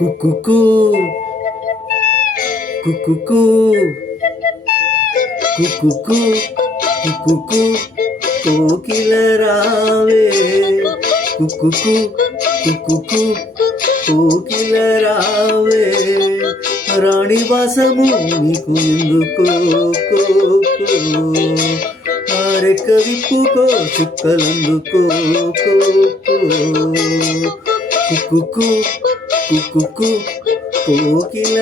కుక్కు కుక్కు కుక్కు కుక్కు కోకిల రావే కుక్కు కుక్కు కోకిల రావే రాణి వాసము నీకు ఎందుకు కోకో ఆరెక్క విప్పుకో చుక్కలందుకో కుక్కు కుక్కుకు కోకిల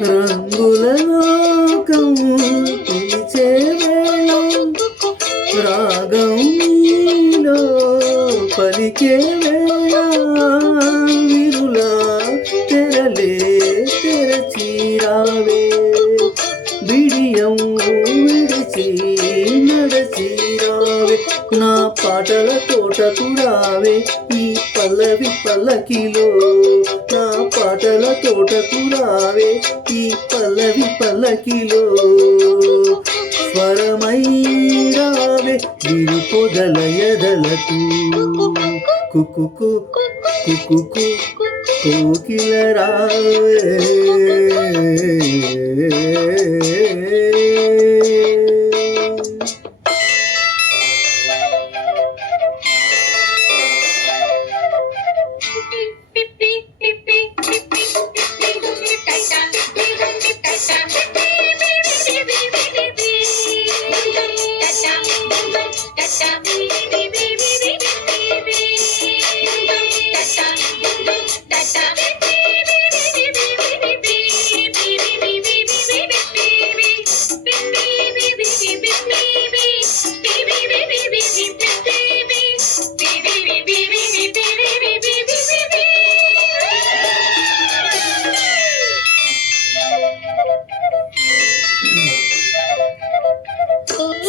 రంగుల లోకము పిలిచే వేళ రాగం నీలో పలికే వేళ విరులా తెరలే తెరచీరావే పాటల తోటకు రావే ఈ పల్లవి పల్లకిలో. నా పాటల తోటకు రావే ఈ పల్లవి పల్లకిలో. స్వరమై రావే విరి పొదల ఎదలకు. కుకుకు కుకుకు కోకిల రావే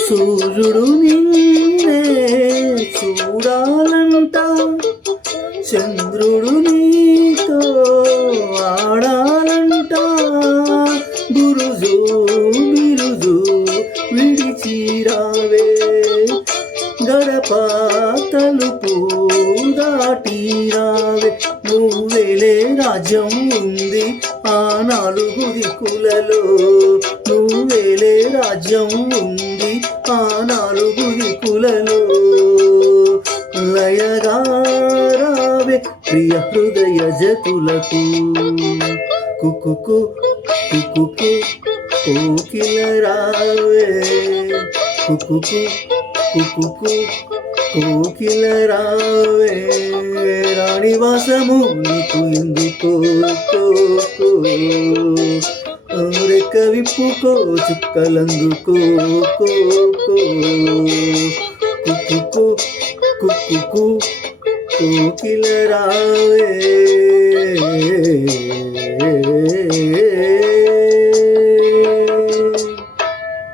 సూర్యుడు నిన్నే చూడాలంట. చంద్రుడు నీతో ఆడాలంట. గురుజు బిరుజు విడిచిరావే గడప తలుపు దాటిరావే రాజ్యం ఉంది ఆ నాలుగు దిక్కులలో. నువ్వేలే రాజ్యం ఉంది ఆ నాలుగు దిక్కులలో. లయగారావే ప్రియ హృదయ జతులకు. కుకుకు కుకుకు కోకిల రావే కుకుకు కుకుకు కోకిల రావే రాణివాసము నీకు ఎందుకో రెక్క విప్పుకో చుక్కలందుకో కుక్కు కుక్కు కోకిల రావే